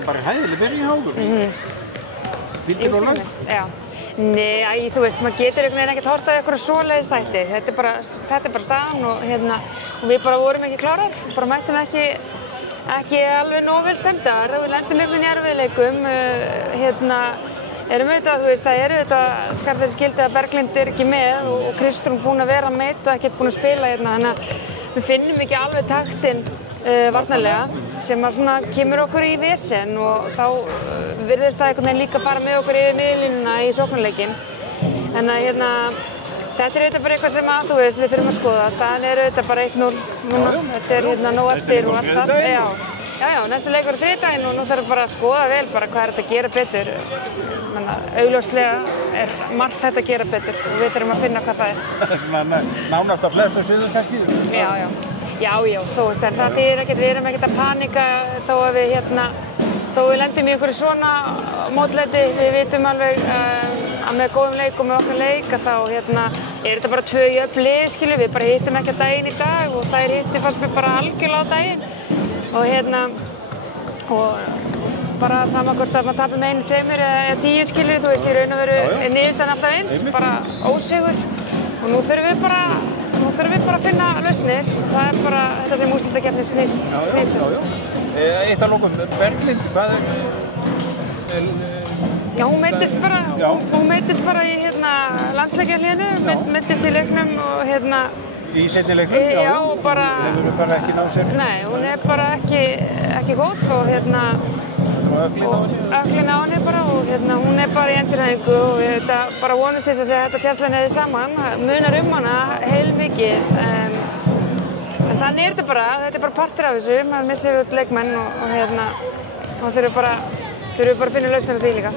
bara hæðileg byrjun hjá okkur. Fylgir og lag? Já. Nei, þú veist, maður getur einhvern veginn ekkert horft á einhverju svoleiðis þætti. Þetta er bara staðan og við bara vorum ekki klárar, bara mættum ekki alveg nógu vel stemmdar og við lendum einhvern veginn í erfiðleikum. Erum auðvitað, þú veist, það eru auðvitað skarfið skildið að Berglind er ekki með og Kristrún búin að vera meidd og ekkert búin að spila hérna, þannig að við finnum ekki alveg taktinn varnarlega sem að svona kemur okkur í vesen og þá virðist það einhvern veginn líka fara með okkur yfir miðlínuna í sóknarleikinn. Þannig að þetta er auðvitað bara eitthvað sem að, þú veist, við þurfum að skoða. Staðan er auðvitað bara 1-0 núna, þetta er nóg eftir og allt það. Já, næsti leikur er þriðjudaginn og nú þarf bara að skoða vel bara hvað er þetta að gera betur. Augljóslega er margt hægt að gera betur og við þurfum að finna hvað það er. Svona nánast af flestu sviðum kannski? Já, þú veist, en það þýðir ekkert, við erum ekkert að panika þó að við lendum í einhverju svona mótlæti. Við vitum alveg að með góðum leik og með okkar leik að þá er þetta bara 2 jöfn lið, skilju, við bara hittum ekki að daginn í dag og þær hitti fannst mér bara algjörlega á daginn. Og bara sama hvort að maður tapir með 1, 2 eða 10, skilju, þú veist, í raun og veru er niðurstaðan alltaf eins, bara ósigur. Og nú þurfum við bara að finna lausnir. Það er bara þetta sem úrslitakeppnin snýst um. Eitt að lokum, Berglind, hvað er? Já, hún meiddist bara í landsleikjahlénu, meiddist í leiknum og Í seinni leiknum? Já, og bara... Hefur bara ekki náð sér? Nei, hún er bara ekki góð og öglin á henni bara og hún er bara í endurhæfingu og þetta bara vonast þess að þetta tjastlega neði saman, munar hana heilmikið. En þannig er þetta bara partur af þessu, maður missir út leikmenn og þurfum bara að finna lausnir á því líka.